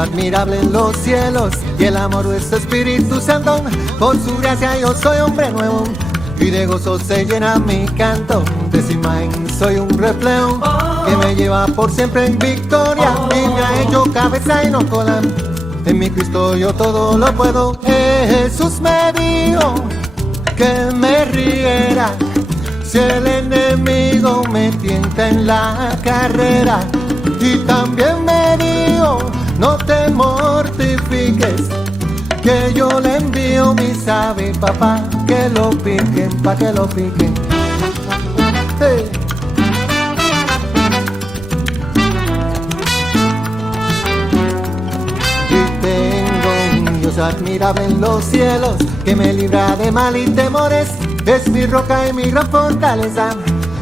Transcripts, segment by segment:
admirable en los cielos y el amor de su Espíritu Santo. Por su gracia yo soy hombre nuevo y de gozo se llena mi canto. De su imagen soy un reflejo que me lleva por siempre en victoria y me ha hecho cabeza y no cola. En mi Cristo yo todo lo puedo. Jesús me dijo que me riera si el enemigo me tienta en la carrera. Y también me dijo, no te mortifiques, que yo le envío mis aves, papá, que lo piquen, pa' que lo piquen. Hey. Y tengo un Dios admirable en los cielos, que me libra de mal y temores, es mi roca y mi gran fortaleza,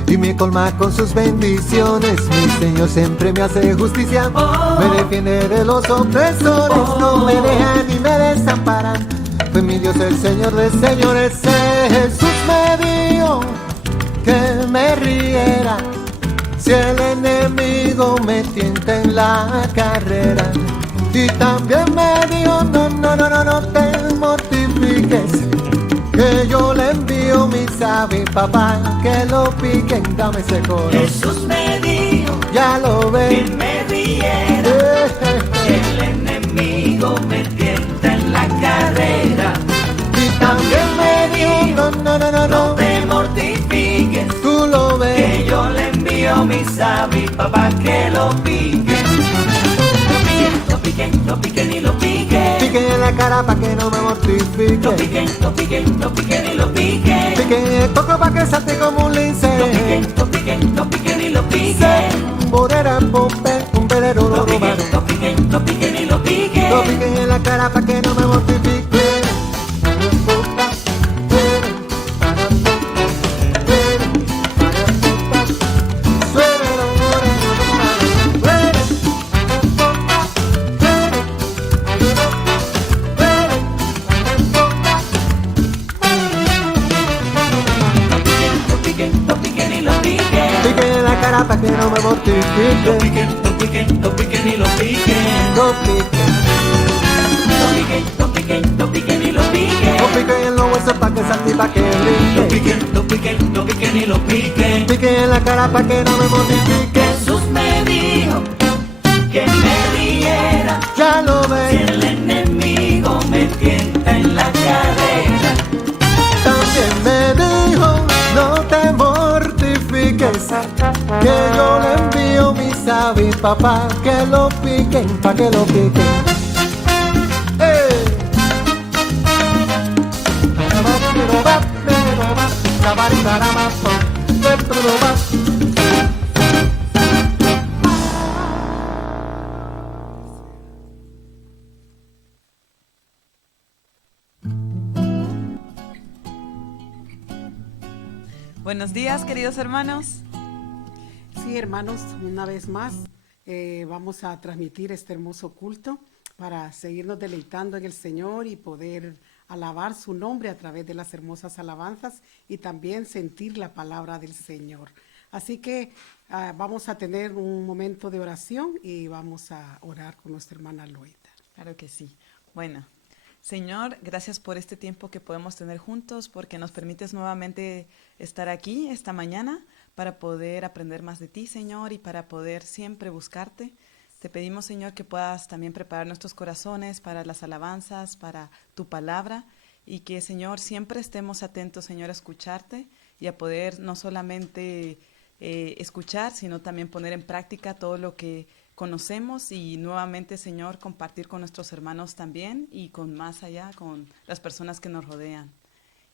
y me colma con sus bendiciones. Mi Señor siempre me hace justicia, me defiende de los opresores, no me deja ni me desamparan. Pues mi Dios el Señor de señores. Jesús me dijo que me riera si el enemigo me tienta en la carrera. Y también me dijo, no te mortifiques, que yo le envío mis aves, papá, que lo piquen, dame ese coro. Jesús me dijo, ya lo ven, que me riera, que el enemigo me tienta en la carrera. Y también me dijo, no te mortifiques, tú lo ves, que yo le envío mis aves, papá, que lo piquen. Lo piquen y lo piquen. Piquen en la cara pa' que no me mortifique. Lo piquen y lo piquen. Piquen el coco pa' que salte como un lince. Lo piquen y lo piquen. Morera, pompe, un velero lo robaré. Lo piquen y lo piquen. Lo piquen en la cara pa' que no me mortifique. Para que no me mortifique. Lo piquen y lo piquen. Lo piquen. Lo piquen y lo piquen. Lo piquen en los huesos pa' que salte y pa' que brinque. Lo piquen y lo piquen. Piquen en la cara pa' que no me mortifique. Jesús me dijo que me riera, ya lo ven, si el enemigo me tienta en la carrera. También me dijo, no te mortifiques, que yo le envío mis aves, papá, que lo piquen, pa' que lo piquen. Buenos días, queridos hermanos. Sí, hermanos, una vez más vamos a transmitir este hermoso culto para seguirnos deleitando en el Señor y poder alabar su nombre a través de las hermosas alabanzas y también sentir la palabra del Señor. Así que vamos a tener un momento de oración y vamos a orar con nuestra hermana Loida. Claro que sí. Bueno, Señor, gracias por este tiempo que podemos tener juntos, porque nos permites nuevamente estar aquí esta mañana para poder aprender más de ti, Señor, y para poder siempre buscarte. Te pedimos, Señor, que puedas también preparar nuestros corazones para las alabanzas, para tu palabra, y que, Señor, siempre estemos atentos, Señor, a escucharte y a poder no solamente escuchar, sino también poner en práctica todo lo que conocemos y nuevamente, Señor, compartir con nuestros hermanos también y con más allá, con las personas que nos rodean.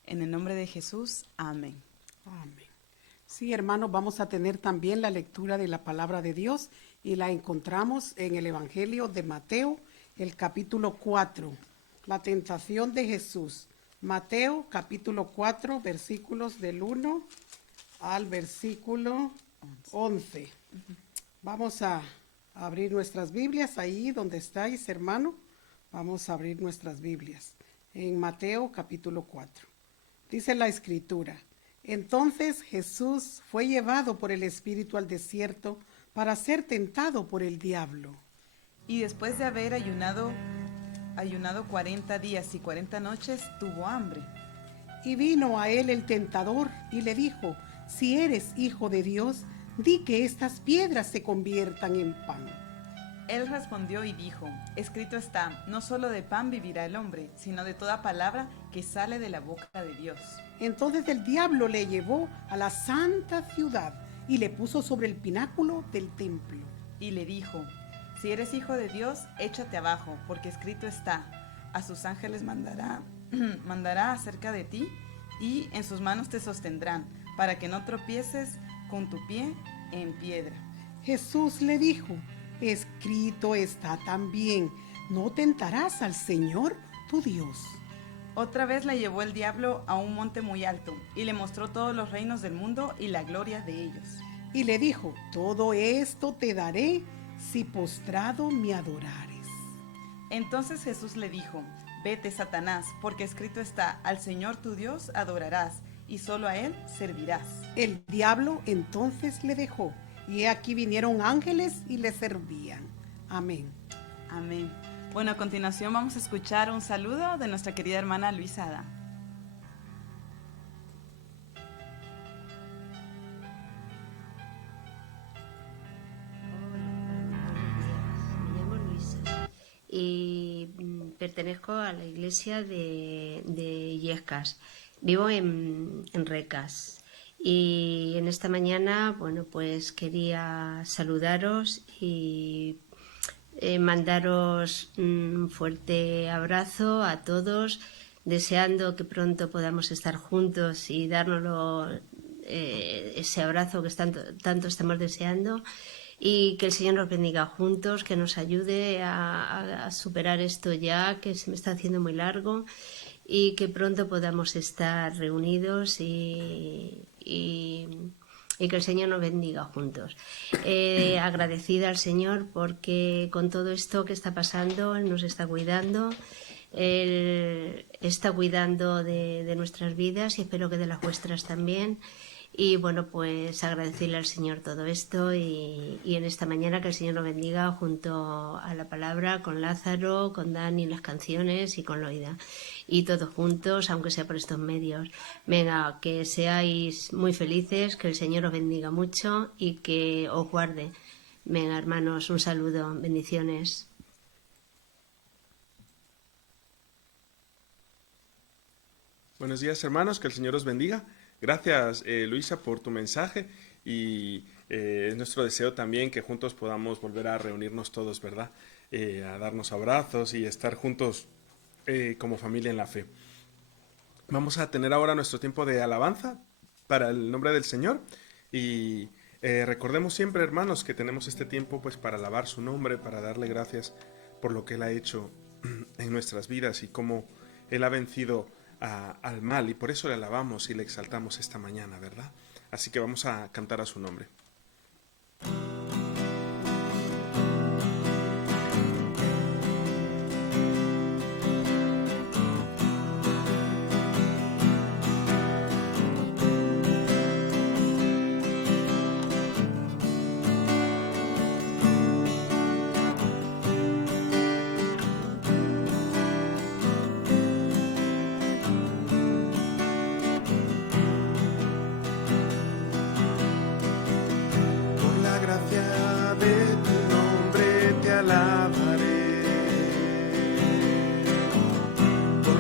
En el nombre de Jesús, amén. Amén. Sí, hermanos, vamos a tener también la lectura de la palabra de Dios y la encontramos en el Evangelio de Mateo, el capítulo 4, la tentación de Jesús. Mateo, capítulo 4, versículos del 1 al versículo 11. Vamos a abrir nuestras Biblias ahí donde estáis, hermano. Vamos a abrir nuestras Biblias en Mateo, capítulo 4. Dice la Escritura: entonces Jesús fue llevado por el Espíritu al desierto para ser tentado por el diablo. Y después de haber ayunado 40 días y 40 noches, tuvo hambre. Y vino a él el tentador y le dijo: si eres hijo de Dios, di que estas piedras se conviertan en pan. Él respondió y dijo: escrito está, no solo de pan vivirá el hombre, sino de toda palabra que sale de la boca de Dios. Entonces el diablo le llevó a la santa ciudad y le puso sobre el pináculo del templo. Y le dijo: si eres hijo de Dios, échate abajo, porque escrito está, a sus ángeles mandará acerca de ti, y en sus manos te sostendrán, para que no tropieces con tu pie en piedra. Jesús le dijo: escrito está también, no tentarás al Señor tu Dios. Otra vez la llevó el diablo a un monte muy alto, y le mostró todos los reinos del mundo y la gloria de ellos. Y le dijo: todo esto te daré si postrado me adorares. Entonces Jesús le dijo: vete, Satanás, porque escrito está, al Señor tu Dios adorarás, y solo a Él servirás. El diablo entonces le dejó, y he aquí vinieron ángeles y le servían. Amén. Amén. Bueno, a continuación vamos a escuchar un saludo de nuestra querida hermana Luisa Ada. Me llamo Luisa y pertenezco a la iglesia de Illescas. Vivo en Recas. Y en esta mañana, bueno, pues quería saludaros y mandaros un fuerte abrazo a todos, deseando que pronto podamos estar juntos y darnos ese abrazo que tanto estamos deseando, y que el Señor nos bendiga juntos, que nos ayude a superar esto ya, que se me está haciendo muy largo, y que pronto podamos estar reunidos y que el Señor nos bendiga juntos. Agradecida al Señor porque con todo esto que está pasando, Él nos está cuidando, Él está cuidando de nuestras vidas y espero que de las vuestras también. Y bueno, pues agradecerle al Señor todo esto y en esta mañana que el Señor nos bendiga junto a la palabra, con Lázaro, con Dani, las canciones y con Loida. Y todos juntos, aunque sea por estos medios. Venga, que seáis muy felices, que el Señor os bendiga mucho y que os guarde. Venga, hermanos, un saludo, bendiciones. Buenos días, hermanos, que el Señor os bendiga. Gracias, Luisa, por tu mensaje y es nuestro deseo también que juntos podamos volver a reunirnos todos, ¿verdad? A darnos abrazos y estar juntos como familia en la fe. Vamos a tener ahora nuestro tiempo de alabanza para el nombre del Señor y recordemos siempre, hermanos, que tenemos este tiempo pues para alabar su nombre, para darle gracias por lo que Él ha hecho en nuestras vidas y cómo Él ha vencido al mal, y por eso le alabamos y le exaltamos esta mañana, ¿verdad? Así que vamos a cantar a su nombre.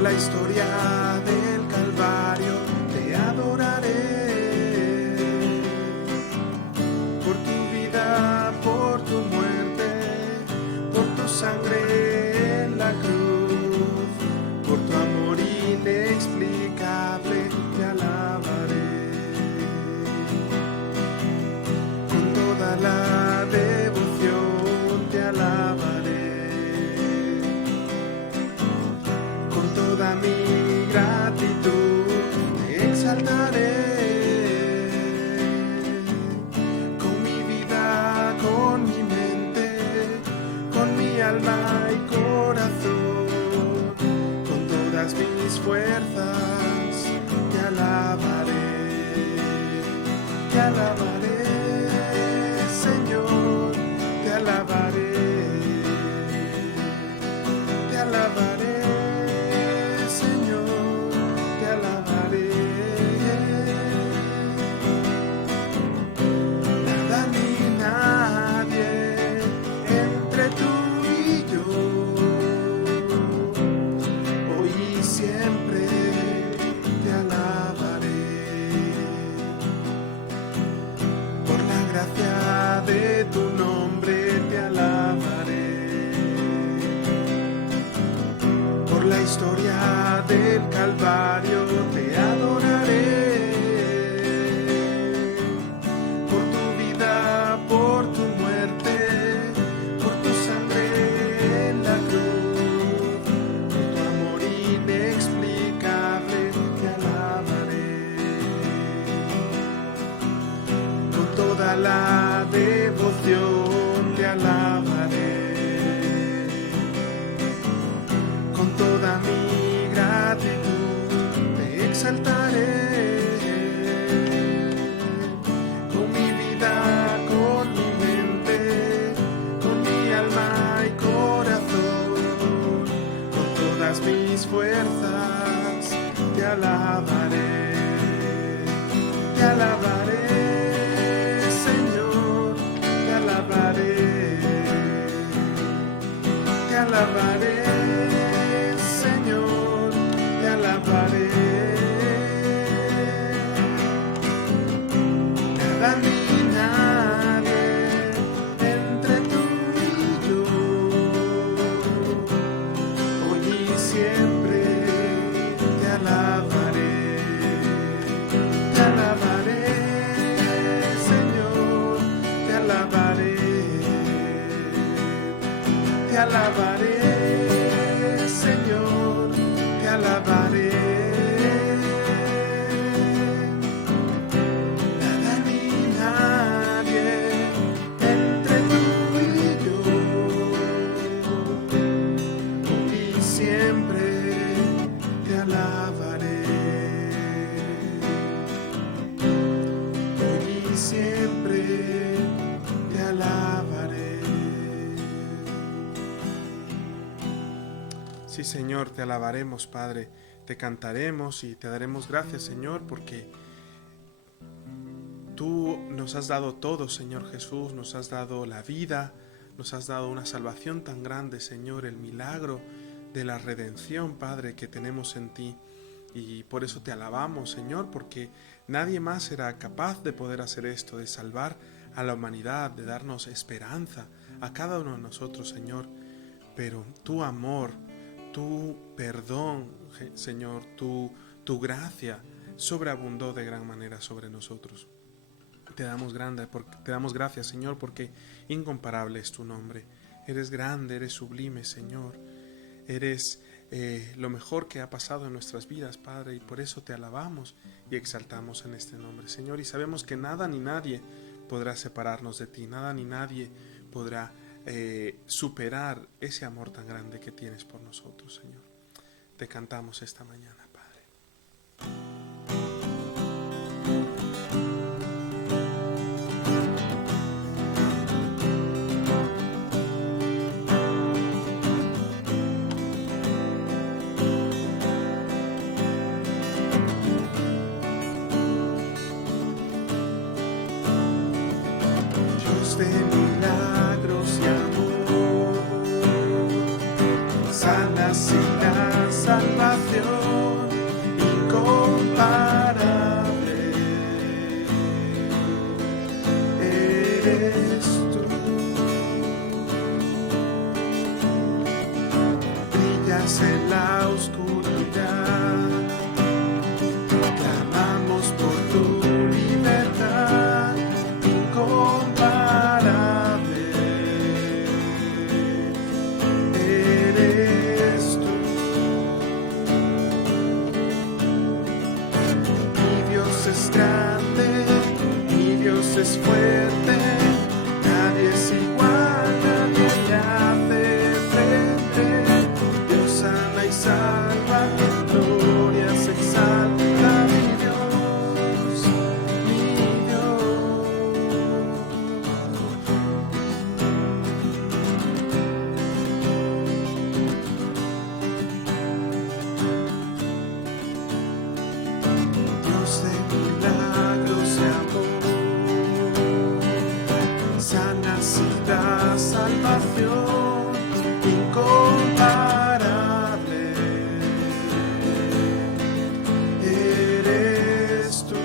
La historia del Calvario te adoraré, por tu vida, por tu muerte, por tu sangre en la cruz, por tu amor inexplicable te alabaré, con toda la devoción te alabaré. Toda mi gratitud te exaltaré, con mi vida, con mi mente, con mi alma y corazón, con todas mis fuerzas te alabaré, Señor, te alabaré. Por la historia del Calvario te adoraré. Por tu vida, por tu muerte, por tu sangre en la cruz, por tu amor inexplicable te alabaré. Con toda la devoción te alabaré. Con toda mi gratitud te exaltaré. Con mi vida, con mi mente, con mi alma y corazón, con todas mis fuerzas te alabaré. Te alabaré, Señor, te alabaré. Te alabaré, Señor, te alabaré. Nada ni nadie entre tú y yo, hoy y siempre te alabaré. Te alabaré, Señor, te alabaré. Te alabaré, Señor, te alabaré. Nada ni nadie entre tú y yo, hoy y siempre te alabaré. Hoy y siempre te alabaré. Sí, Señor, te alabaremos, Padre, te cantaremos y te daremos gracias, Señor, porque tú nos has dado todo, Señor Jesús, nos has dado la vida, nos has dado una salvación tan grande, Señor, el milagro de la redención, Padre, que tenemos en ti. Y por eso te alabamos, Señor, porque nadie más será capaz de poder hacer esto, de salvar a la humanidad, de darnos esperanza a cada uno de nosotros, Señor. Pero tu amor, tu perdón, Señor, tu gracia sobreabundó de gran manera sobre nosotros. Te damos gracias, Señor, porque incomparable es tu nombre. Eres grande, eres sublime, Señor. Eres lo mejor que ha pasado en nuestras vidas, Padre, y por eso te alabamos y exaltamos en este nombre, Señor. Y sabemos que nada ni nadie podrá separarnos de ti, nada ni nadie podrá superar ese amor tan grande que tienes por nosotros, Señor. Te cantamos esta mañana, Padre. Dios de milagros y amor, sanas y la salvación incomparable eres tú. Brillas en la oscuridad, clamamos por tu libertad incomparable eres tú. Mi Dios es grande, mi Dios es fuerte, nadie es igual, nadie le hace frente. Dios sana y salva, en gloria se exalta mi Dios, mi Dios. Dios de milagros y amor, sanas y da salvación incomparable eres tú.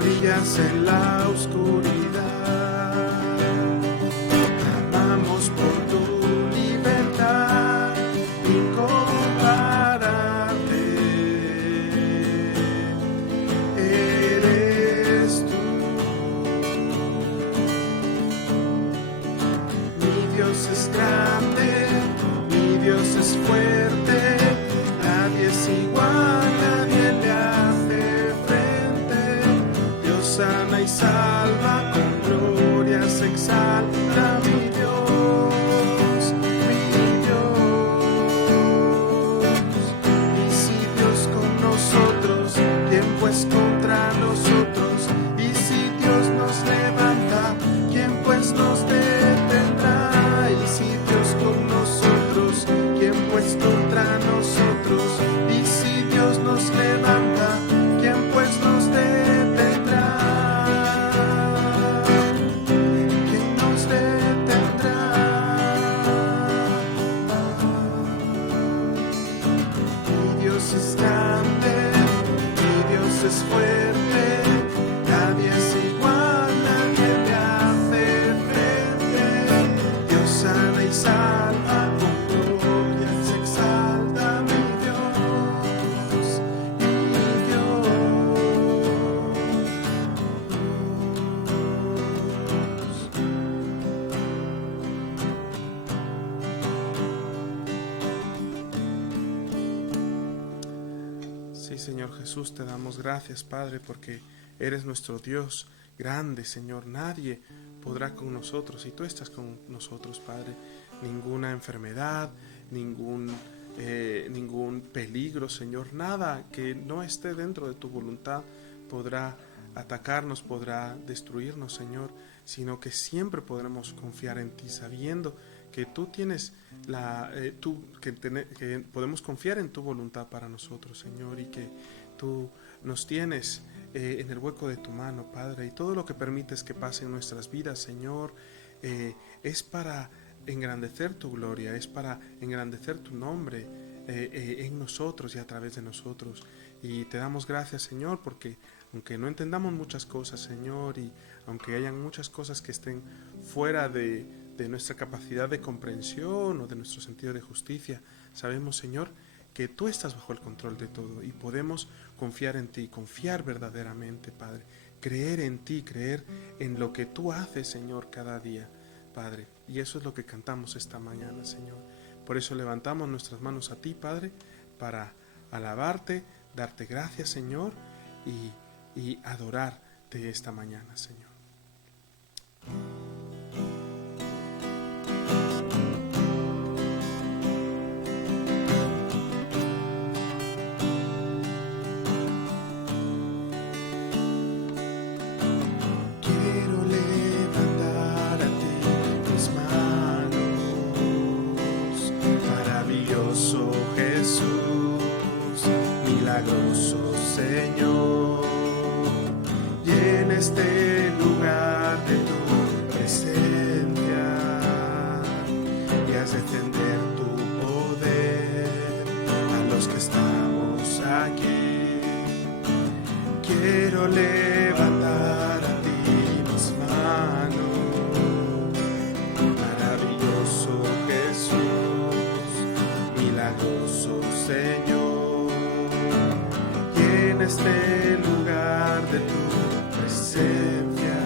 Brillas en la oscuridad, clamamos por tu es grande, mi Dios es fuerte, nadie es igual, nadie le hace frente. Dios sana y salva, con gloria se exalta mi Dios, mi Dios. Y si Dios con nosotros, ¿quién pues contra nosotros? Y si Dios nos levanta, ¿quién pues nos detendrá? Y si Dios con nosotros, ¿quién pues contra nosotros? Y si Dios nos levanta, ¿quién pues nos detendrá? ¿Quién nos detendrá? Mi Dios es grande, mi Dios es fuerte, nadie es igual, nadie le hace frente. Dios sana y salva, con gloria se exalta mi Dios, mi Dios. Sí, Señor Jesús, te damos gracias, Padre, porque eres nuestro Dios grande, Señor. Nadie podrá con nosotros y tú estás con nosotros, Padre. Ninguna enfermedad, ningún peligro, Señor. Nada que no esté dentro de tu voluntad podrá atacarnos, podrá destruirnos, Señor, sino que siempre podremos confiar en ti, sabiendo que tú tienes que podemos confiar en tu voluntad para nosotros, Señor, y que tú nos tienes en el hueco de tu mano, Padre, y todo lo que permites que pase en nuestras vidas, Señor, es para engrandecer tu gloria, es para engrandecer tu nombre en nosotros y a través de nosotros. Y te damos gracias, Señor, porque aunque no entendamos muchas cosas, Señor, y aunque hayan muchas cosas que estén fuera de nuestra capacidad de comprensión o de nuestro sentido de justicia, sabemos, Señor, que tú estás bajo el control de todo y podemos confiar en ti, confiar verdaderamente, Padre, creer en ti, creer en lo que tú haces, Señor, cada día, Padre. Y eso es lo que cantamos esta mañana, Señor. Por eso levantamos nuestras manos a ti, Padre, para alabarte, darte gracias, Señor, y adorarte esta mañana, Señor. Quiero levantar a ti mis manos, maravilloso Jesús, milagroso Señor, y en este lugar de tu presencia y haz descender tu poder a los que estamos aquí. Quiero levantar a ti mis manos, maravilloso Jesús, milagroso Señor, y en este lugar de tu presencia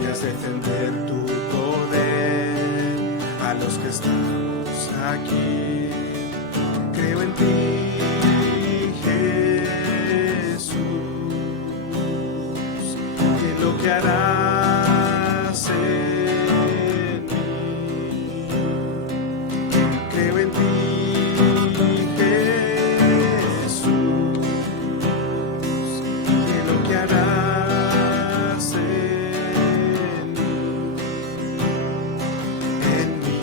y haz descender tu poder a los que estamos aquí. Creo en ti, Jesús, que lo que harás en mí. Creo en ti, harás en mí.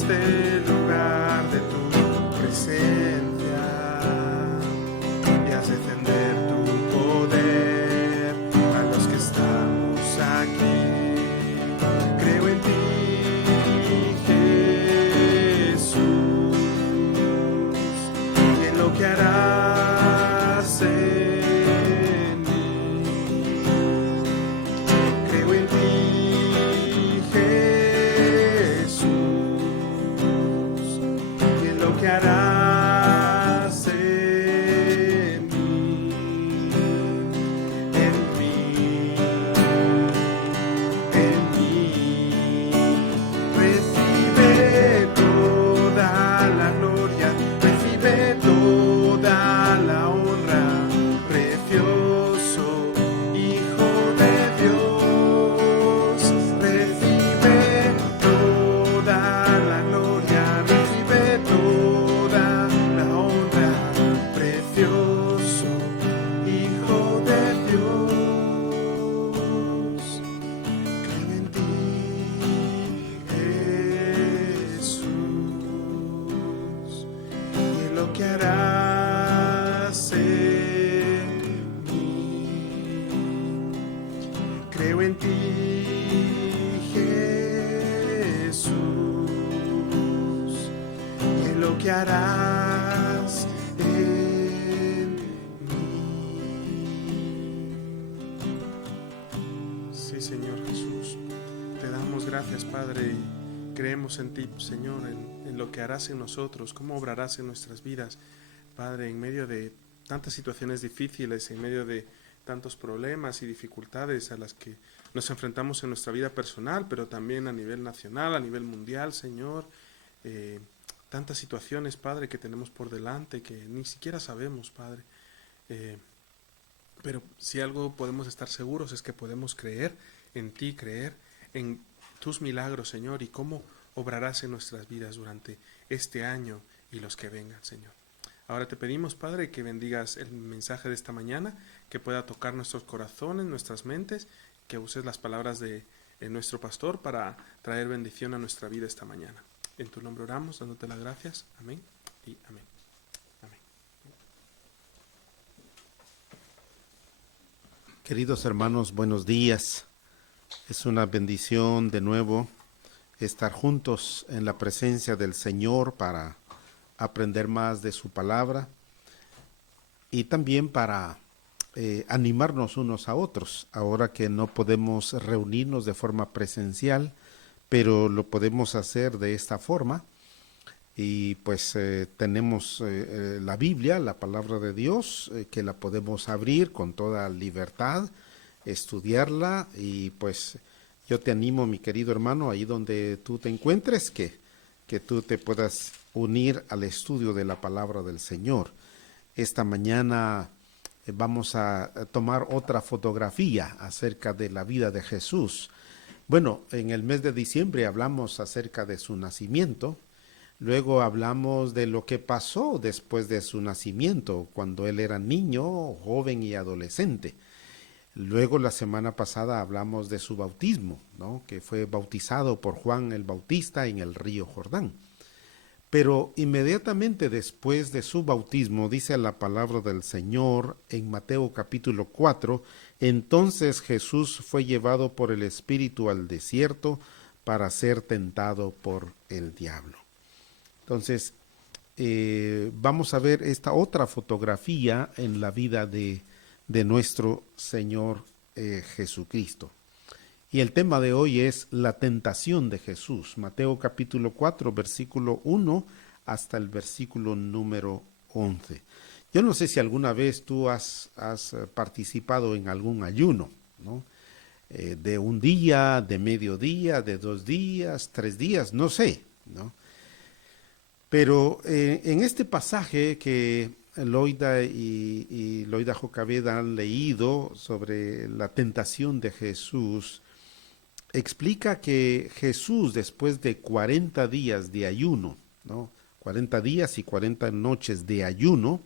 este lugar de tu presencia y haz descender tu poder a los que estamos aquí. Creo en ti, Jesús, y en lo que harás en mí. Creo en ti, Jesús, y en lo que harás en mí, en mí, en mí. Recibe toda la gloria, recibe toda la honra, precioso Hijo de Dios. Recibe toda la gloria, recibe toda la honra, precioso Hijo de Dios. Creo en ti, Jesús, y en lo que harás en mí. Creo en ti, Jesús, y en lo que harás en mí. Sí, Señor Jesús, te damos gracias, Padre, y creemos en ti, Señor, en lo que harás en nosotros, cómo obrarás en nuestras vidas, Padre, en medio de tantas situaciones difíciles, en medio de tantos problemas y dificultades a las que nos enfrentamos en nuestra vida personal, pero también a nivel nacional, a nivel mundial, Señor. Tantas situaciones, Padre, que tenemos por delante que ni siquiera sabemos, Padre. Pero si algo podemos estar seguros es que podemos creer en ti, creer en tus milagros, Señor, y cómo obrarás en nuestras vidas durante este año y los que vengan, Señor. Ahora te pedimos, Padre, que bendigas el mensaje de esta mañana, que pueda tocar nuestros corazones, nuestras mentes, que uses las palabras de nuestro pastor para traer bendición a nuestra vida esta mañana. En tu nombre oramos, dándote las gracias. Amén y amén. Amén. Queridos hermanos, buenos días. Es una bendición de nuevo estar juntos en la presencia del Señor para aprender más de su palabra y también para animarnos unos a otros, ahora que no podemos reunirnos de forma presencial, pero lo podemos hacer de esta forma. Y pues tenemos la Biblia, la palabra de Dios, que la podemos abrir con toda libertad, estudiarla, y pues yo te animo, mi querido hermano, ahí donde tú te encuentres, que tú te puedas unir al estudio de la palabra del Señor. Esta mañana vamos a tomar otra fotografía acerca de la vida de Jesús. Bueno, en el mes de diciembre hablamos acerca de su nacimiento. Luego hablamos de lo que pasó después de su nacimiento, cuando él era niño, joven y adolescente. Luego la semana pasada hablamos de su bautismo, ¿no? Que fue bautizado por Juan el Bautista en el río Jordán. Pero inmediatamente después de su bautismo, dice la palabra del Señor en Mateo capítulo 4, entonces Jesús fue llevado por el Espíritu al desierto para ser tentado por el diablo. Entonces, vamos a ver esta otra fotografía en la vida de nuestro Señor Jesucristo. Y el tema de hoy es la tentación de Jesús. Mateo capítulo 4, versículo 1 hasta el versículo número 11. Yo no sé si alguna vez tú has participado en algún ayuno, ¿no? De un día, de mediodía, de 2 días, 3 días, no sé, ¿no? Pero en este pasaje que Loida y Loida Jocabeda han leído sobre la tentación de Jesús, explica que Jesús, después de 40 días de ayuno, ¿no? 40 días y 40 noches de ayuno,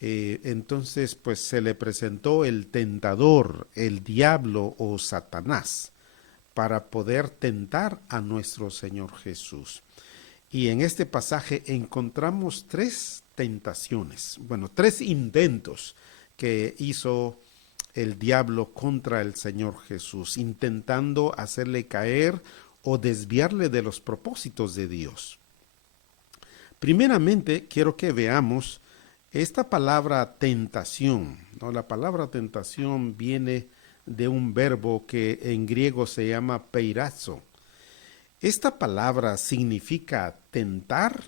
entonces pues se le presentó el tentador, el diablo o Satanás, para poder tentar a nuestro Señor Jesús. Y en este pasaje encontramos tres tentaciones, tres intentos que hizo el diablo contra el Señor Jesús, intentando hacerle caer o desviarle de los propósitos de Dios. Primeramente, quiero que veamos esta palabra tentación, ¿no? La palabra tentación viene de un verbo que en griego se llama peirazo. Esta palabra significa tentar,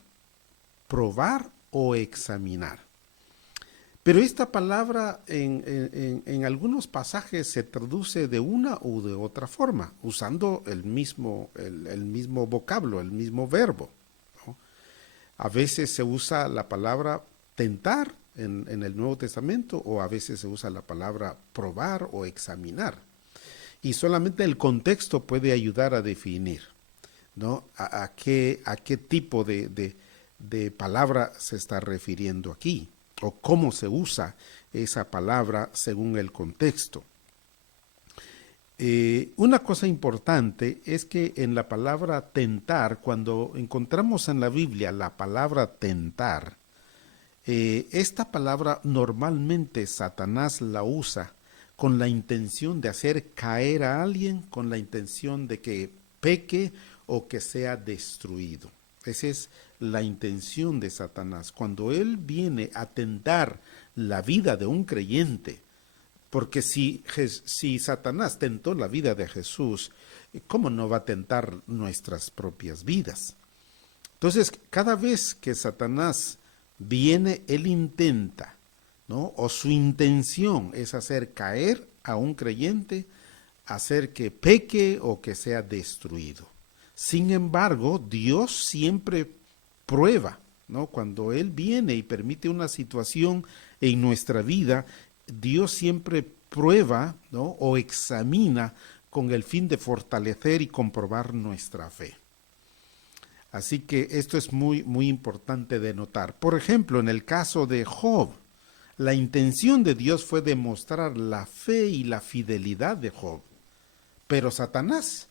probar o examinar. Pero esta palabra en algunos pasajes se traduce de una u de otra forma, usando el mismo vocablo, el mismo verbo, ¿no? A veces se usa la palabra tentar en el Nuevo Testamento, o a veces se usa la palabra probar o examinar. Y solamente el contexto puede ayudar a definir, ¿no? a qué tipo de palabra se está refiriendo aquí, o cómo se usa esa palabra según el contexto. Una cosa importante es que en la palabra tentar, cuando encontramos en la Biblia la palabra tentar, esta palabra normalmente Satanás la usa con la intención de hacer caer a alguien, con la intención de que peque o que sea destruido. Esa es la intención de Satanás. Cuando él viene a tentar la vida de un creyente, porque si Satanás tentó la vida de Jesús, ¿cómo no va a tentar nuestras propias vidas? Entonces, cada vez que Satanás viene, él intenta, ¿no? O su intención es hacer caer a un creyente, hacer que peque o que sea destruido. Sin embargo, Dios siempre prueba, ¿no? Cuando Él viene y permite una situación en nuestra vida, Dios siempre prueba, ¿no? O examina con el fin de fortalecer y comprobar nuestra fe. Así que esto es muy, muy importante de notar. Por ejemplo, en el caso de Job, la intención de Dios fue demostrar la fe y la fidelidad de Job. Pero Satanás,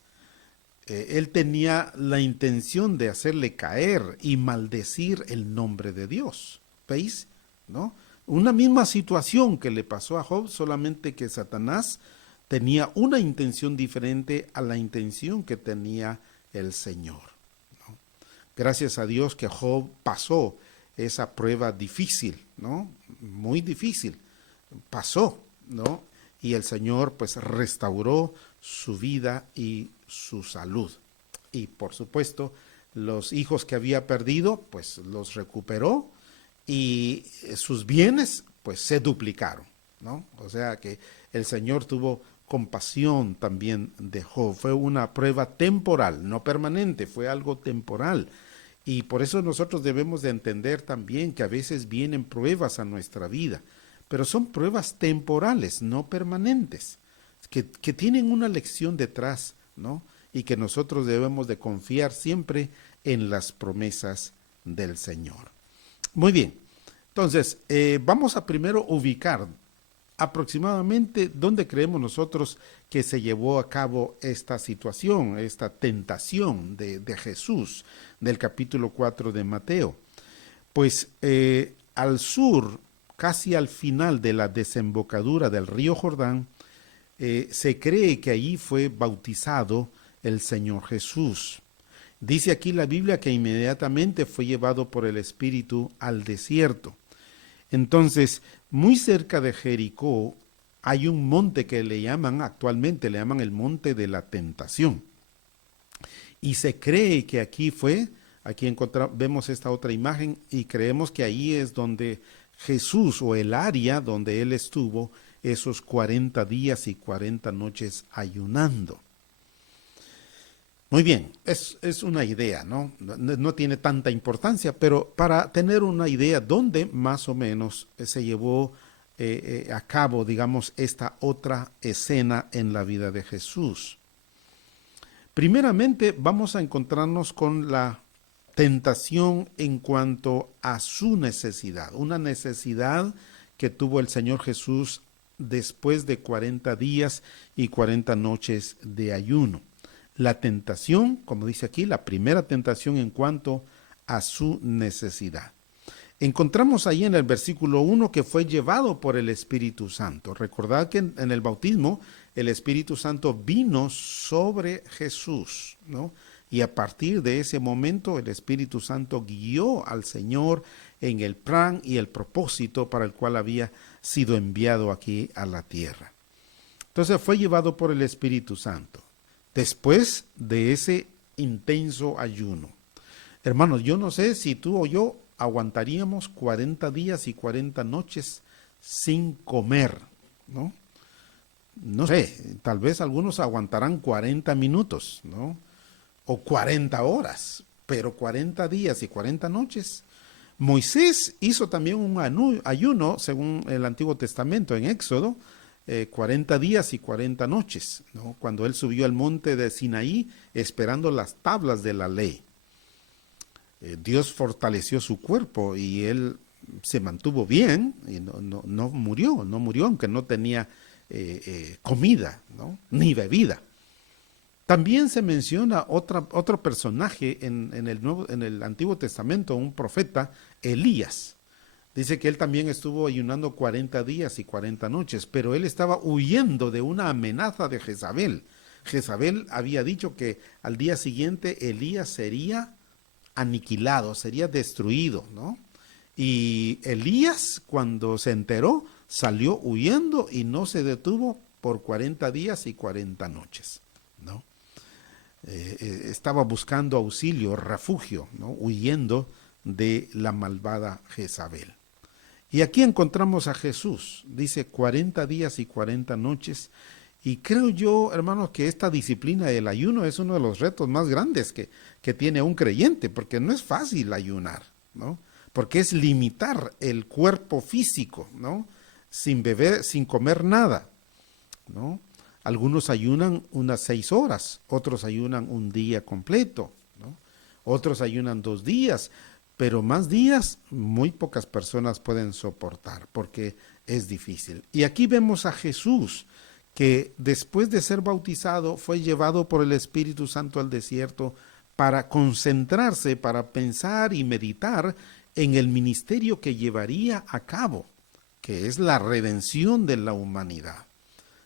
él tenía la intención de hacerle caer y maldecir el nombre de Dios. ¿Veis? ¿No? Una misma situación que le pasó a Job, solamente que Satanás tenía una intención diferente a la intención que tenía el Señor. Gracias a Dios que Job pasó esa prueba difícil, ¿no? Muy difícil. Pasó, ¿no? Y el Señor pues restauró su vida y su salud. Y por supuesto, los hijos que había perdido, pues los recuperó y sus bienes pues se duplicaron, ¿no? O sea que el Señor tuvo compasión también de Job. Fue una prueba temporal, no permanente, fue algo temporal. Y por eso nosotros debemos de entender también que a veces vienen pruebas a nuestra vida, pero son pruebas temporales, no permanentes, que tienen una lección detrás, ¿no? Y que nosotros debemos de confiar siempre en las promesas del Señor. Muy bien, entonces vamos a primero ubicar aproximadamente dónde creemos nosotros que se llevó a cabo esta situación, esta tentación de Jesús del capítulo 4 de Mateo. Pues al sur, casi al final de la desembocadura del río Jordán, se cree que allí fue bautizado el Señor Jesús. Dice aquí la Biblia que inmediatamente fue llevado por el Espíritu al desierto. Entonces, muy cerca de Jericó hay un monte que actualmente le llaman el monte de la tentación. Y se cree que aquí vemos esta otra imagen y creemos que ahí es donde Jesús, o el área donde él estuvo esos 40 días y 40 noches ayunando. Muy bien, es una idea, ¿no? No tiene tanta importancia, pero para tener una idea dónde más o menos se llevó a cabo, digamos, esta otra escena en la vida de Jesús. Primeramente vamos a encontrarnos con la tentación en cuanto a su necesidad, una necesidad que tuvo el Señor Jesús después de 40 días y 40 noches de ayuno. La tentación, como dice aquí, la primera tentación en cuanto a su necesidad. Encontramos ahí en el versículo 1 que fue llevado por el Espíritu Santo. Recordad que en el bautismo el Espíritu Santo vino sobre Jesús, ¿no? Y a partir de ese momento el Espíritu Santo guió al Señor en el plan y el propósito para el cual había sido enviado aquí a la tierra. Entonces fue llevado por el Espíritu Santo después de ese intenso ayuno. Hermanos, yo no sé si tú o yo aguantaríamos 40 días y 40 noches sin comer, ¿no? No sé, tal vez algunos aguantarán 40 minutos, ¿no? O 40 horas, pero 40 días y 40 noches. Moisés hizo también un ayuno, según el Antiguo Testamento, en Éxodo, 40 días y 40 noches, ¿no? Cuando él subió al monte de Sinaí esperando las tablas de la ley. Dios fortaleció su cuerpo y él se mantuvo bien y no murió, aunque no tenía comida, ¿no? Ni bebida. También se menciona otro personaje en el Antiguo Testamento, un profeta, Elías. Dice que él también estuvo ayunando 40 días y 40 noches, pero él estaba huyendo de una amenaza de Jezabel. Jezabel había dicho que al día siguiente Elías sería aniquilado, sería destruido, ¿no? Y Elías, cuando se enteró, salió huyendo y no se detuvo por 40 días y 40 noches, ¿no? Estaba buscando auxilio, refugio, ¿no? Huyendo de la malvada Jezabel. Y aquí encontramos a Jesús, dice 40 días y 40 noches, y creo yo, hermanos, que esta disciplina del ayuno es uno de los retos más grandes que tiene un creyente, porque no es fácil ayunar, ¿no? Porque es limitar el cuerpo físico, ¿no? Sin beber, sin comer nada, ¿no? Algunos ayunan unas 6 horas, otros ayunan un día completo, ¿no? Otros ayunan 2 días, pero más días muy pocas personas pueden soportar porque es difícil. Y aquí vemos a Jesús, que después de ser bautizado fue llevado por el Espíritu Santo al desierto para concentrarse, para pensar y meditar en el ministerio que llevaría a cabo, que es la redención de la humanidad.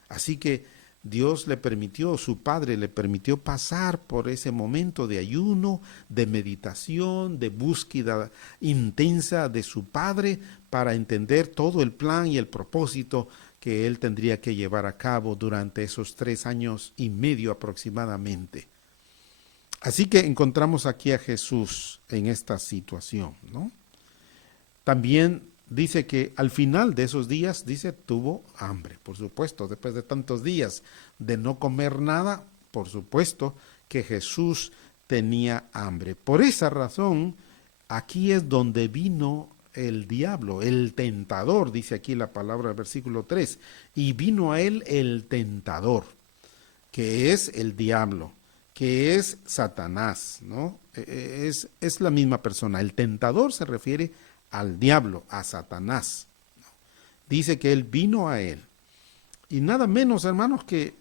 Así que Dios le permitió, su Padre le permitió pasar por ese momento de ayuno, de meditación, de búsqueda intensa de su Padre para entender todo el plan y el propósito que él tendría que llevar a cabo durante esos 3 años y medio aproximadamente. Así que encontramos aquí a Jesús en esta situación, ¿no? También dice que al final de esos días, dice, tuvo hambre, por supuesto, después de tantos días de no comer nada, por supuesto que Jesús tenía hambre. Por esa razón, aquí es donde vino el diablo, el tentador, dice aquí la palabra del versículo 3, y vino a él el tentador, que es el diablo, que es Satanás, ¿no? Es la misma persona. El tentador se refiere al diablo, a Satanás. Dice que él vino a él. Y nada menos, hermanos, que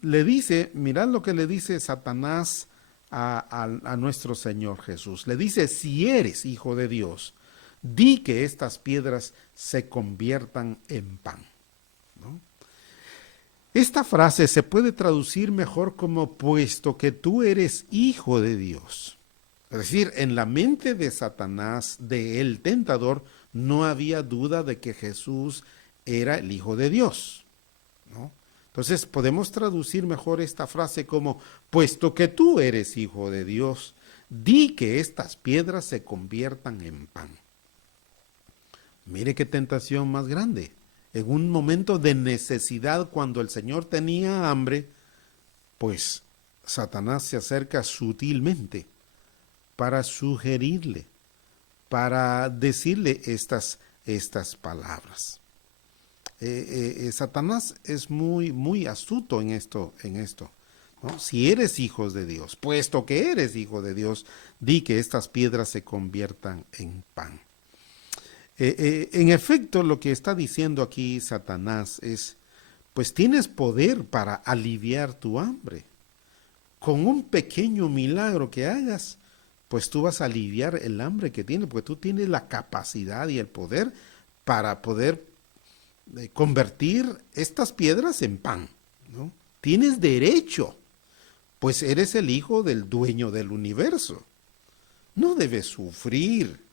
le dice, mirad lo que le dice Satanás a nuestro Señor Jesús. Le dice, si eres hijo de Dios, di que estas piedras se conviertan en pan, ¿no? Esta frase se puede traducir mejor como puesto que tú eres hijo de Dios. Es decir, en la mente de Satanás, de el tentador, no había duda de que Jesús era el Hijo de Dios, ¿no? Entonces podemos traducir mejor esta frase como, puesto que tú eres hijo de Dios, di que estas piedras se conviertan en pan. Mire qué tentación más grande. En un momento de necesidad, cuando el Señor tenía hambre, pues Satanás se acerca sutilmente para sugerirle, para decirle estas palabras. Satanás es muy astuto en esto, ¿no? Si eres hijos de Dios, puesto que eres hijo de Dios, di que estas piedras se conviertan en pan. En efecto, lo que está diciendo aquí Satanás es, pues tienes poder para aliviar tu hambre. Con un pequeño milagro que hagas, pues tú vas a aliviar el hambre que tienes, porque tú tienes la capacidad y el poder para poder convertir estas piedras en pan, ¿no? Tienes derecho, pues eres el hijo del dueño del universo. No debes sufrir,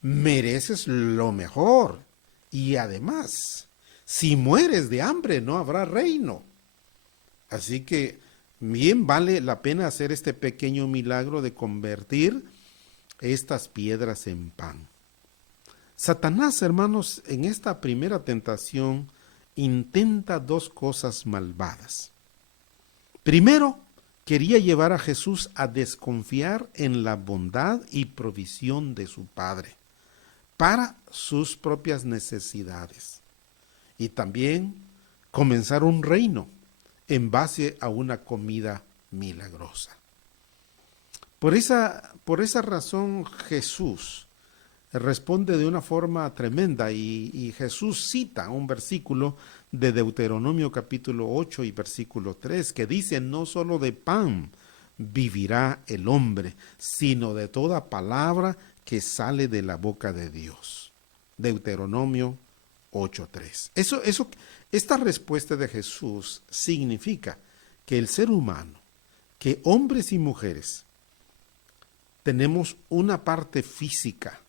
mereces lo mejor. Y además, si mueres de hambre, no habrá reino. Así que bien vale la pena hacer este pequeño milagro de convertir estas piedras en pan. Satanás, hermanos, en esta primera tentación intenta dos cosas malvadas. Primero, quería llevar a Jesús a desconfiar en la bondad y provisión de su Padre para sus propias necesidades. Y también comenzar un reino en base a una comida milagrosa. Por esa razón Jesús responde de una forma tremenda y Jesús cita un versículo de Deuteronomio capítulo 8 y versículo 3 que dice: no solo de pan vivirá el hombre, sino de toda palabra que sale de la boca de Dios. Deuteronomio 8:3. Esta respuesta de Jesús significa que el ser humano, que hombres y mujeres, tenemos una parte física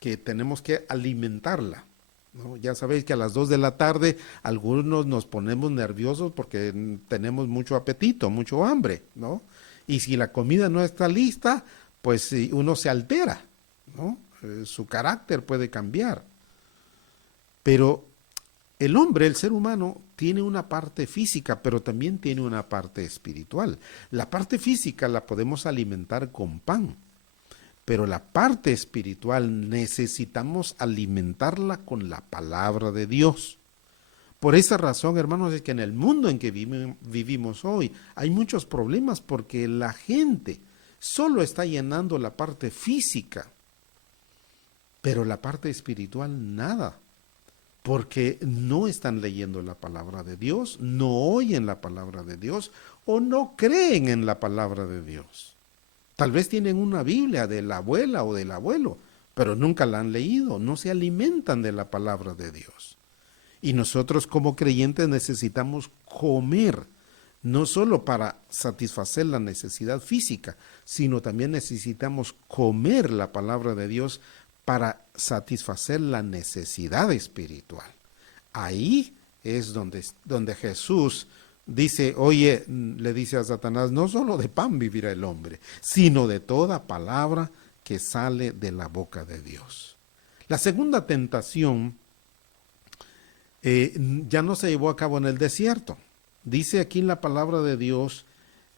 que tenemos que alimentarla, ¿no? Ya sabéis que a las 2 de la tarde algunos nos ponemos nerviosos porque tenemos mucho apetito, mucho hambre, ¿no? Y si la comida no está lista, pues uno se altera, ¿no? Su carácter puede cambiar. Pero el hombre, el ser humano, tiene una parte física, pero también tiene una parte espiritual. La parte física la podemos alimentar con pan, pero la parte espiritual necesitamos alimentarla con la palabra de Dios. Por esa razón, hermanos, es que en el mundo en que vivimos hoy hay muchos problemas porque la gente solo está llenando la parte física, pero la parte espiritual nada, porque no están leyendo la palabra de Dios, no oyen la palabra de Dios o no creen en la palabra de Dios. Tal vez tienen una Biblia de la abuela o del abuelo, pero nunca la han leído, no se alimentan de la palabra de Dios. Y nosotros como creyentes necesitamos comer, no solo para satisfacer la necesidad física, sino también necesitamos comer la palabra de Dios para satisfacer la necesidad espiritual. Ahí es donde Jesús dice, oye, le dice a Satanás, no solo de pan vivirá el hombre, sino de toda palabra que sale de la boca de Dios. La segunda tentación ya no se llevó a cabo en el desierto. Dice aquí en la palabra de Dios,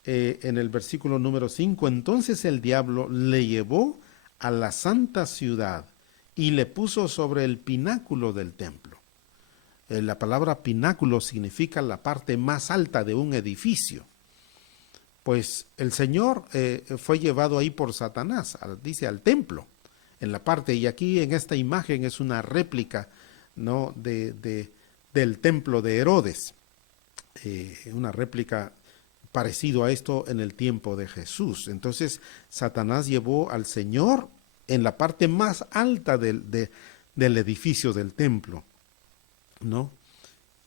en el versículo número 5, entonces el diablo le llevó a la santa ciudad y le puso sobre el pináculo del templo. La palabra pináculo significa la parte más alta de un edificio. Pues el Señor fue llevado ahí por Satanás, dice al templo, en la parte, y aquí en esta imagen es una réplica, ¿no?, del templo de Herodes, una réplica parecido a esto en el tiempo de Jesús. Entonces Satanás llevó al Señor en la parte más alta del edificio del templo, ¿no?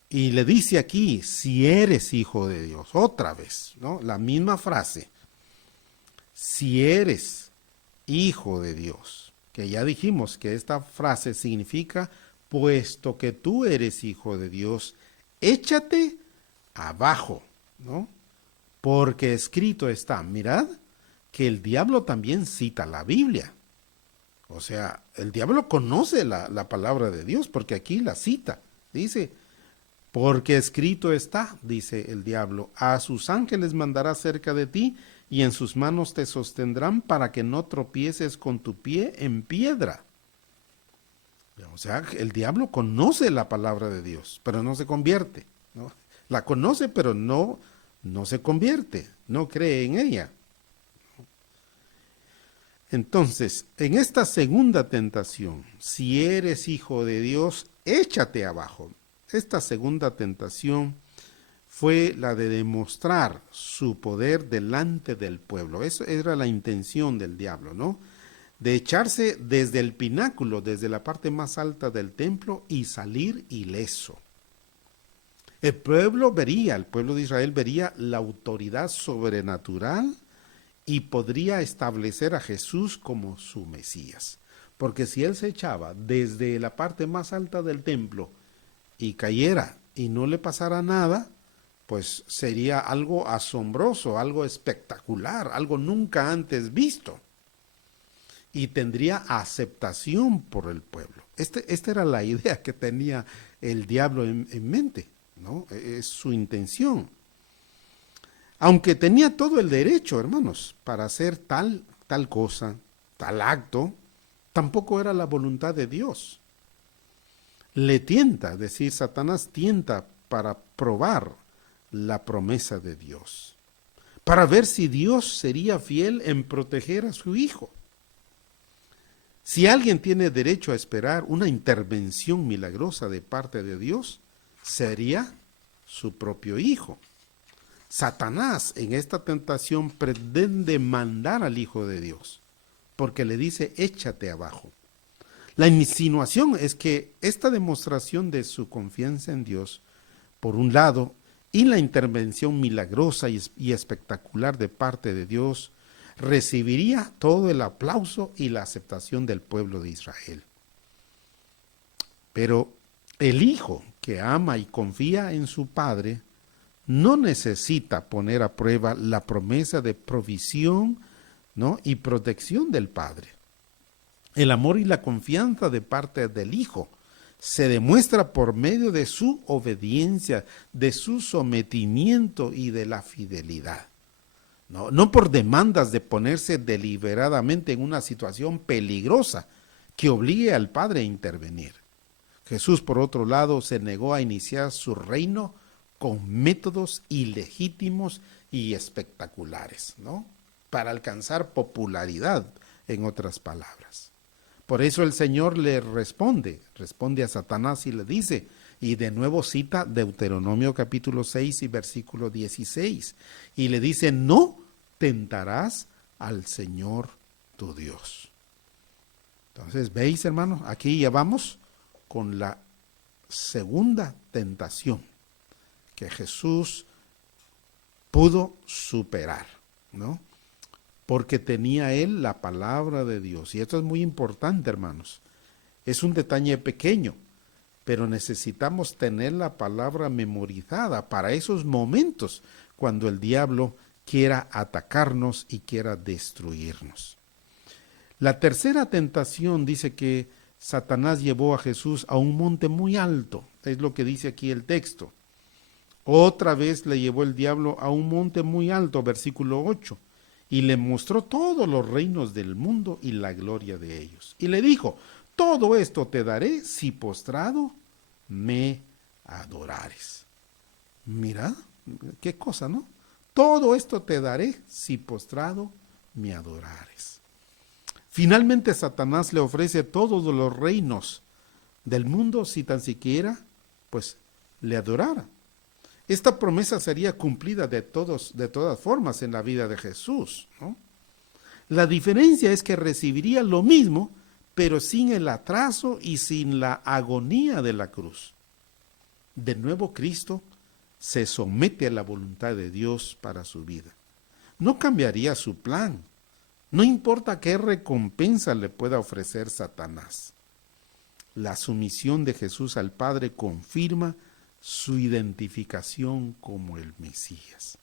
Y le dice aquí, si eres hijo de Dios, otra vez, ¿no? La misma frase, si eres hijo de Dios, que ya dijimos que esta frase significa, puesto que tú eres hijo de Dios, échate abajo, ¿no? Porque escrito está, mirad, que el diablo también cita la Biblia. O sea, el diablo conoce la palabra de Dios, porque aquí la cita. Dice, porque escrito está, dice el diablo, a sus ángeles mandará cerca de ti y en sus manos te sostendrán para que no tropieces con tu pie en piedra. O sea, el diablo conoce la palabra de Dios, pero no se convierte, ¿no? La conoce, pero no se convierte, no cree en ella. Entonces, en esta segunda tentación, si eres hijo de Dios, échate abajo. Esta segunda tentación fue la de demostrar su poder delante del pueblo. Eso era la intención del diablo, ¿no? De echarse desde el pináculo, desde la parte más alta del templo y salir ileso. El pueblo de Israel vería la autoridad sobrenatural y podría establecer a Jesús como su Mesías. Porque si él se echaba desde la parte más alta del templo y cayera y no le pasara nada, pues sería algo asombroso, algo espectacular, algo nunca antes visto. Y tendría aceptación por el pueblo. Esta era la idea que tenía el diablo en mente, ¿no? Es su intención. Aunque tenía todo el derecho, hermanos, para hacer tal cosa, tal acto, tampoco era la voluntad de Dios. Le tienta, es decir, Satanás tienta para probar la promesa de Dios, para ver si Dios sería fiel en proteger a su hijo. Si alguien tiene derecho a esperar una intervención milagrosa de parte de Dios, sería su propio hijo. Satanás en esta tentación pretende mandar al Hijo de Dios, porque le dice, échate abajo. La insinuación es que esta demostración de su confianza en Dios, por un lado, y la intervención milagrosa y espectacular de parte de Dios, recibiría todo el aplauso y la aceptación del pueblo de Israel. Pero el hijo que ama y confía en su padre no necesita poner a prueba la promesa de provisión, ¿no?, y protección del padre. El amor y la confianza de parte del hijo se demuestra por medio de su obediencia, de su sometimiento y de la fidelidad. No por demandas de ponerse deliberadamente en una situación peligrosa que obligue al padre a intervenir. Jesús, por otro lado, se negó a iniciar su reino con métodos ilegítimos y espectaculares, ¿no?, para alcanzar popularidad, en otras palabras. Por eso el Señor le responde a Satanás y le dice, y de nuevo cita Deuteronomio capítulo 6 y versículo 16, y le dice, no tentarás al Señor tu Dios. Entonces, ¿veis, hermanos? Aquí ya vamos con la segunda tentación que Jesús pudo superar, ¿no? Porque tenía él la palabra de Dios. Y esto es muy importante, hermanos. Es un detalle pequeño, pero necesitamos tener la palabra memorizada para esos momentos cuando el diablo quiera atacarnos y quiera destruirnos. La tercera tentación dice que Satanás llevó a Jesús a un monte muy alto. Es lo que dice aquí el texto. Otra vez le llevó el diablo a un monte muy alto, versículo 8. Y le mostró todos los reinos del mundo y la gloria de ellos. Y le dijo, todo esto te daré si postrado me adorares. Mira, qué cosa, ¿no? Todo esto te daré si postrado me adorares. Finalmente Satanás le ofrece todos los reinos del mundo si tan siquiera, pues, le adorara. Esta promesa sería cumplida de todas formas en la vida de Jesús, ¿no? La diferencia es que recibiría lo mismo, pero sin el atraso y sin la agonía de la cruz. De nuevo Cristo se somete a la voluntad de Dios para su vida. No cambiaría su plan, no importa qué recompensa le pueda ofrecer Satanás. La sumisión de Jesús al Padre confirma su identificación como el Mesías.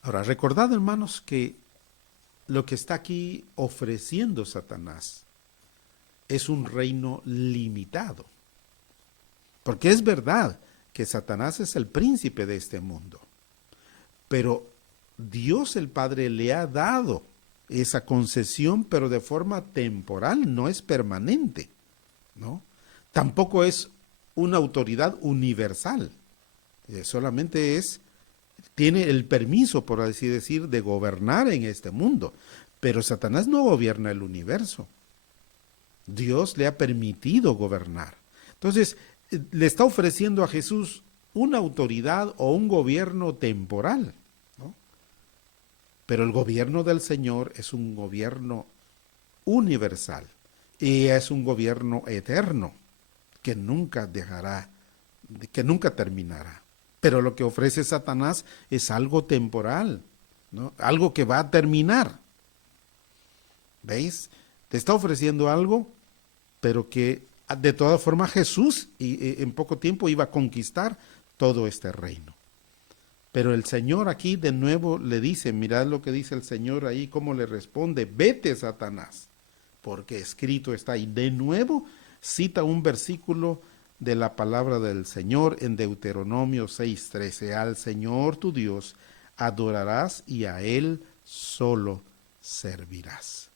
Ahora, recordad, hermanos, que lo que está aquí ofreciendo Satanás es un reino limitado. Porque es verdad que Satanás es el príncipe de este mundo, pero Dios el Padre le ha dado esa concesión, pero de forma temporal, no es permanente, ¿no? Tampoco es una autoridad universal, solamente tiene el permiso, por así decir, de gobernar en este mundo, pero Satanás no gobierna el universo. Dios le ha permitido gobernar. Entonces, le está ofreciendo a Jesús una autoridad o un gobierno temporal, ¿no? Pero el gobierno del Señor es un gobierno universal y es un gobierno eterno que nunca dejará, que nunca terminará. Pero lo que ofrece Satanás es algo temporal, ¿no? Algo que va a terminar. ¿Veis? Te está ofreciendo algo, pero que de todas formas Jesús en poco tiempo iba a conquistar todo este reino. Pero el Señor aquí de nuevo le dice, mirad lo que dice el Señor ahí, cómo le responde: vete, Satanás, porque escrito está. Y de nuevo cita un versículo de la palabra del Señor en Deuteronomio 6:13. Al Señor tu Dios adorarás y a Él solo servirás.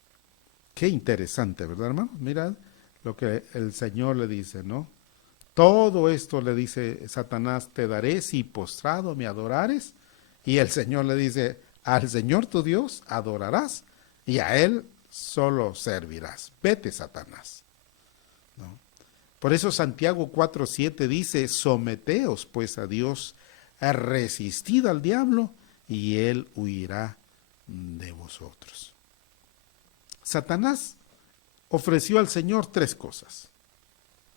Qué interesante, ¿verdad, hermano? Mirad lo que el Señor le dice, ¿no? Todo esto le dice Satanás: te daré si postrado me adorares. Y el Señor le dice: al Señor tu Dios adorarás y a Él solo servirás. Vete, Satanás, ¿no? Por eso Santiago 4:7 dice: someteos pues a Dios, resistid al diablo y Él huirá de vosotros. Satanás ofreció al Señor tres cosas: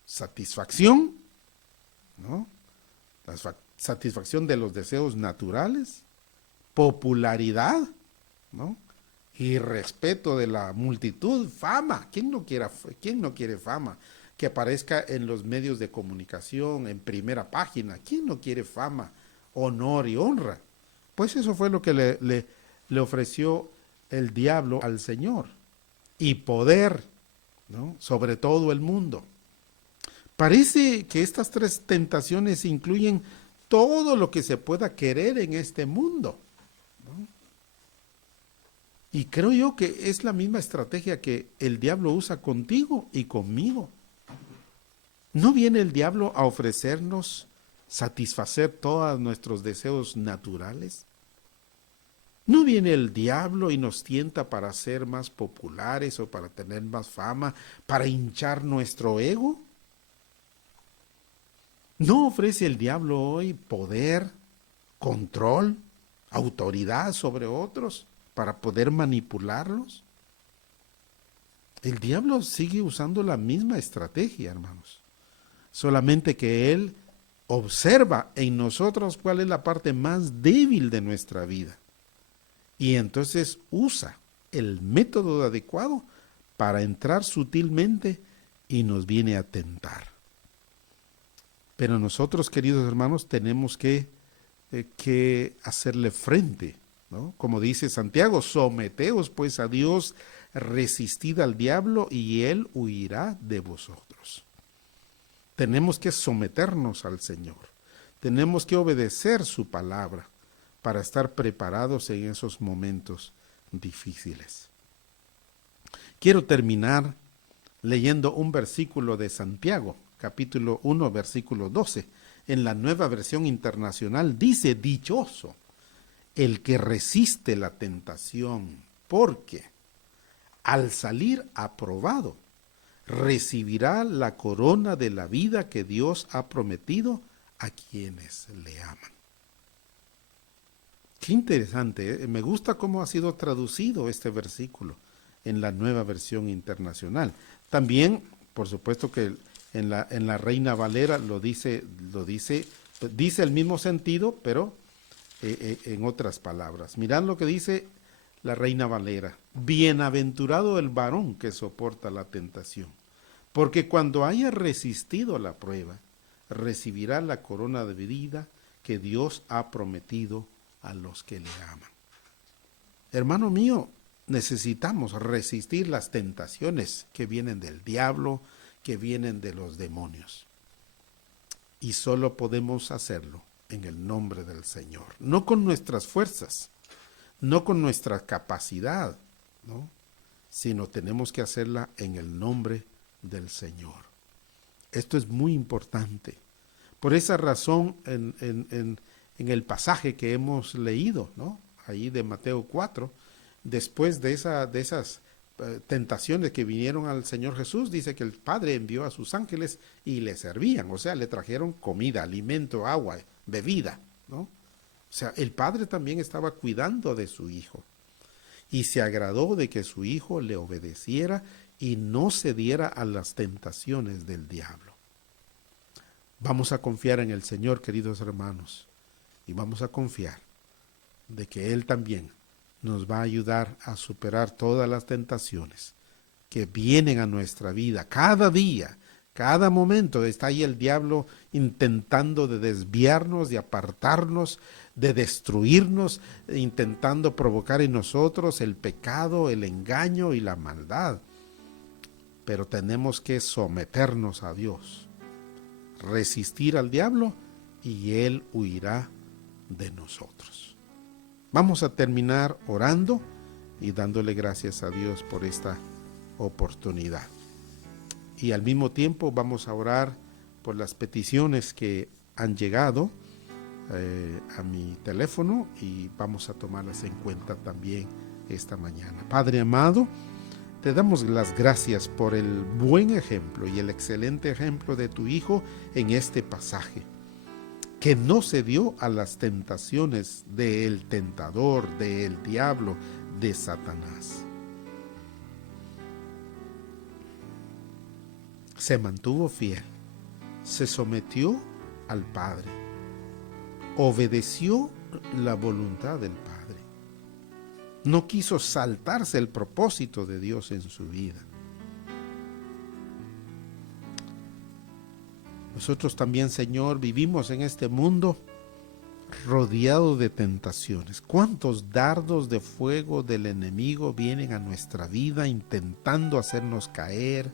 satisfacción, ¿no? La satisfacción de los deseos naturales, popularidad, ¿no? Y respeto de la multitud, fama. ¿Quién no quiere fama? Que aparezca en los medios de comunicación, en primera página. ¿Quién no quiere fama, honor y honra? Pues eso fue lo que le ofreció el diablo al Señor. Y poder, ¿no? Sobre todo el mundo. Parece que estas tres tentaciones incluyen todo lo que se pueda querer en este mundo, ¿no? Y creo yo que es la misma estrategia que el diablo usa contigo y conmigo. ¿No viene el diablo a ofrecernos satisfacer todos nuestros deseos naturales? ¿No viene el diablo y nos tienta para ser más populares o para tener más fama, para hinchar nuestro ego? ¿No ofrece el diablo hoy poder, control, autoridad sobre otros para poder manipularlos? El diablo sigue usando la misma estrategia, hermanos. Solamente que él observa en nosotros cuál es la parte más débil de nuestra vida. Y entonces usa el método adecuado para entrar sutilmente y nos viene a tentar. Pero nosotros, queridos hermanos, tenemos que hacerle frente, ¿no? Como dice Santiago: someteos pues a Dios, resistid al diablo y él huirá de vosotros. Tenemos que someternos al Señor. Tenemos que obedecer su palabra para estar preparados en esos momentos difíciles. Quiero terminar leyendo un versículo de Santiago, capítulo 1, versículo 12. En la Nueva Versión Internacional dice: dichoso el que resiste la tentación, porque al salir aprobado recibirá la corona de la vida que Dios ha prometido a quienes le aman. Qué interesante, ¿eh? Me gusta cómo ha sido traducido este versículo en la Nueva Versión Internacional. También, por supuesto que en la Reina Valera dice el mismo sentido, pero en otras palabras. Mirad lo que dice la Reina Valera: bienaventurado el varón que soporta la tentación, porque cuando haya resistido la prueba, recibirá la corona de vida que Dios ha prometido a los que le aman. Hermano mío, necesitamos resistir las tentaciones que vienen del diablo, que vienen de los demonios. Y solo podemos hacerlo en el nombre del Señor, no con nuestras fuerzas, no con nuestra capacidad, ¿no? Sino tenemos que hacerla en el nombre del Señor. Esto es muy importante. Por esa razón, en el pasaje que hemos leído, ¿no? Ahí de Mateo 4, después de esas tentaciones que vinieron al Señor Jesús, dice que el Padre envió a sus ángeles y le servían, o sea, le trajeron comida, alimento, agua, bebida, ¿no? O sea, el Padre también estaba cuidando de su Hijo y se agradó de que su Hijo le obedeciera y no cediera a las tentaciones del diablo. Vamos a confiar en el Señor, queridos hermanos, y vamos a confiar de que Él también nos va a ayudar a superar todas las tentaciones que vienen a nuestra vida. Cada día, cada momento está ahí el diablo intentando de desviarnos, de apartarnos, de destruirnos, intentando provocar en nosotros el pecado, el engaño y la maldad. Pero tenemos que someternos a Dios, resistir al diablo y él huirá de nosotros. Vamos a terminar orando y dándole gracias a Dios por esta oportunidad. Y al mismo tiempo vamos a orar por las peticiones que han llegado a mi teléfono y vamos a tomarlas en cuenta también esta mañana. Padre amado, te damos las gracias por el buen ejemplo y el excelente ejemplo de tu Hijo en este pasaje, que no cedió a las tentaciones del tentador, del diablo, de Satanás. Se mantuvo fiel, se sometió al Padre, obedeció la voluntad del Padre. No quiso saltarse el propósito de Dios en su vida. Nosotros también, Señor, vivimos en este mundo rodeado de tentaciones. ¿Cuántos dardos de fuego del enemigo vienen a nuestra vida intentando hacernos caer,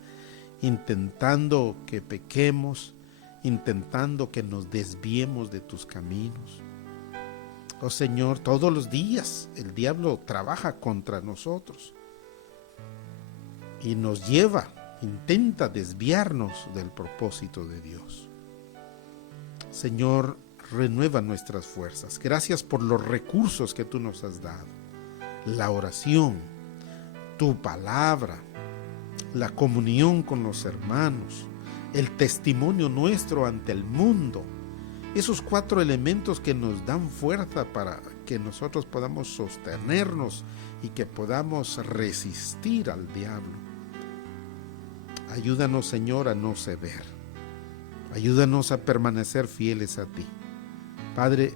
intentando que pequemos, intentando que nos desviemos de tus caminos? Oh Señor, todos los días el diablo trabaja contra nosotros y nos lleva, intenta desviarnos del propósito de Dios. Señor, renueva nuestras fuerzas. Gracias por los recursos que tú nos has dado. La oración, tu palabra, la comunión con los hermanos, el testimonio nuestro ante el mundo. Esos 4 elementos que nos dan fuerza para que nosotros podamos sostenernos y que podamos resistir al diablo. Ayúdanos, Señor, a no ceder. Ayúdanos a permanecer fieles a ti. Padre,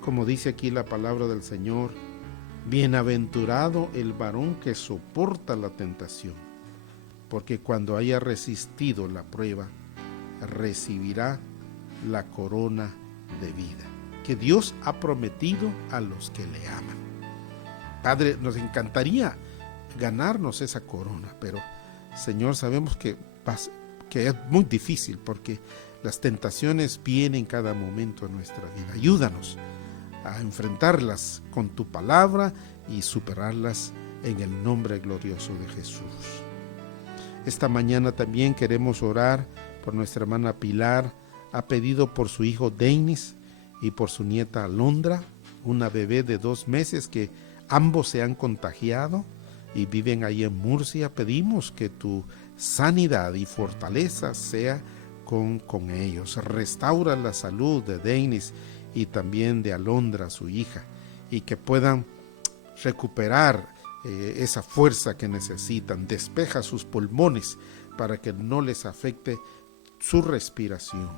como dice aquí la palabra del Señor, bienaventurado el varón que soporta la tentación, porque cuando haya resistido la prueba, recibirá la corona de vida que Dios ha prometido a los que le aman. Padre, nos encantaría ganarnos esa corona, pero Señor, sabemos que es muy difícil porque las tentaciones vienen cada momento en nuestra vida. Ayúdanos a enfrentarlas con tu palabra y superarlas en el nombre glorioso de Jesús. Esta mañana también queremos orar por nuestra hermana Pilar. Ha pedido por su hijo Denis y por su nieta Alondra, una bebé de 2 meses que ambos se han contagiado y viven ahí en Murcia. Pedimos que tu sanidad y fortaleza sea con ellos. Restaura la salud de Denis y también de Alondra, su hija, y que puedan recuperar esa fuerza que necesitan. Despeja sus pulmones para que no les afecte su respiración.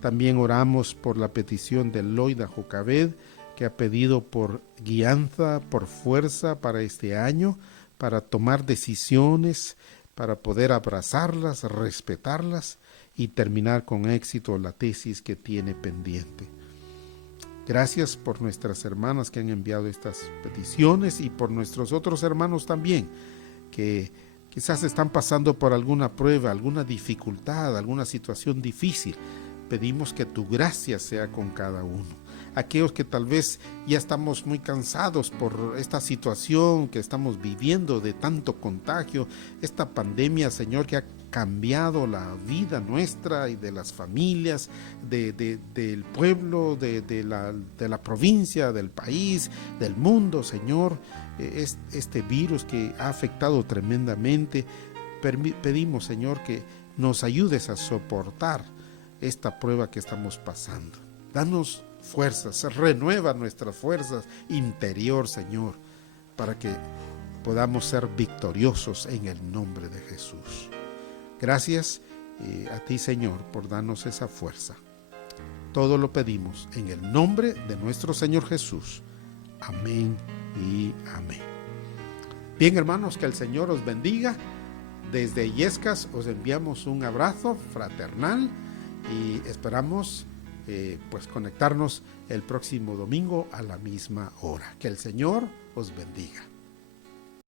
También oramos por la petición de Loida Jocabed, que ha pedido por guianza, por fuerza para este año, para tomar decisiones, para poder abrazarlas, respetarlas y terminar con éxito la tesis que tiene pendiente. Gracias por nuestras hermanas que han enviado estas peticiones y por nuestros otros hermanos también, que quizás están pasando por alguna prueba, alguna dificultad, alguna situación difícil. Pedimos que tu gracia sea con cada uno. Aquellos que tal vez ya estamos muy cansados por esta situación que estamos viviendo de tanto contagio, esta pandemia, Señor, que ha cambiado la vida nuestra y de las familias, del pueblo, de la provincia, del país, del mundo, Señor. Este virus que ha afectado tremendamente, pedimos, Señor, que nos ayudes a soportar esta prueba que estamos pasando. Danos fuerzas, renueva nuestras fuerzas interior, Señor, para que podamos ser victoriosos en el nombre de Jesús. Gracias a ti, Señor, por darnos esa fuerza. Todo lo pedimos en el nombre de nuestro Señor Jesús. Amén y amén. Bien, hermanos, que el Señor os bendiga. Desde Illescas os enviamos un abrazo fraternal y esperamos pues conectarnos el próximo domingo a la misma hora. Que el Señor os bendiga.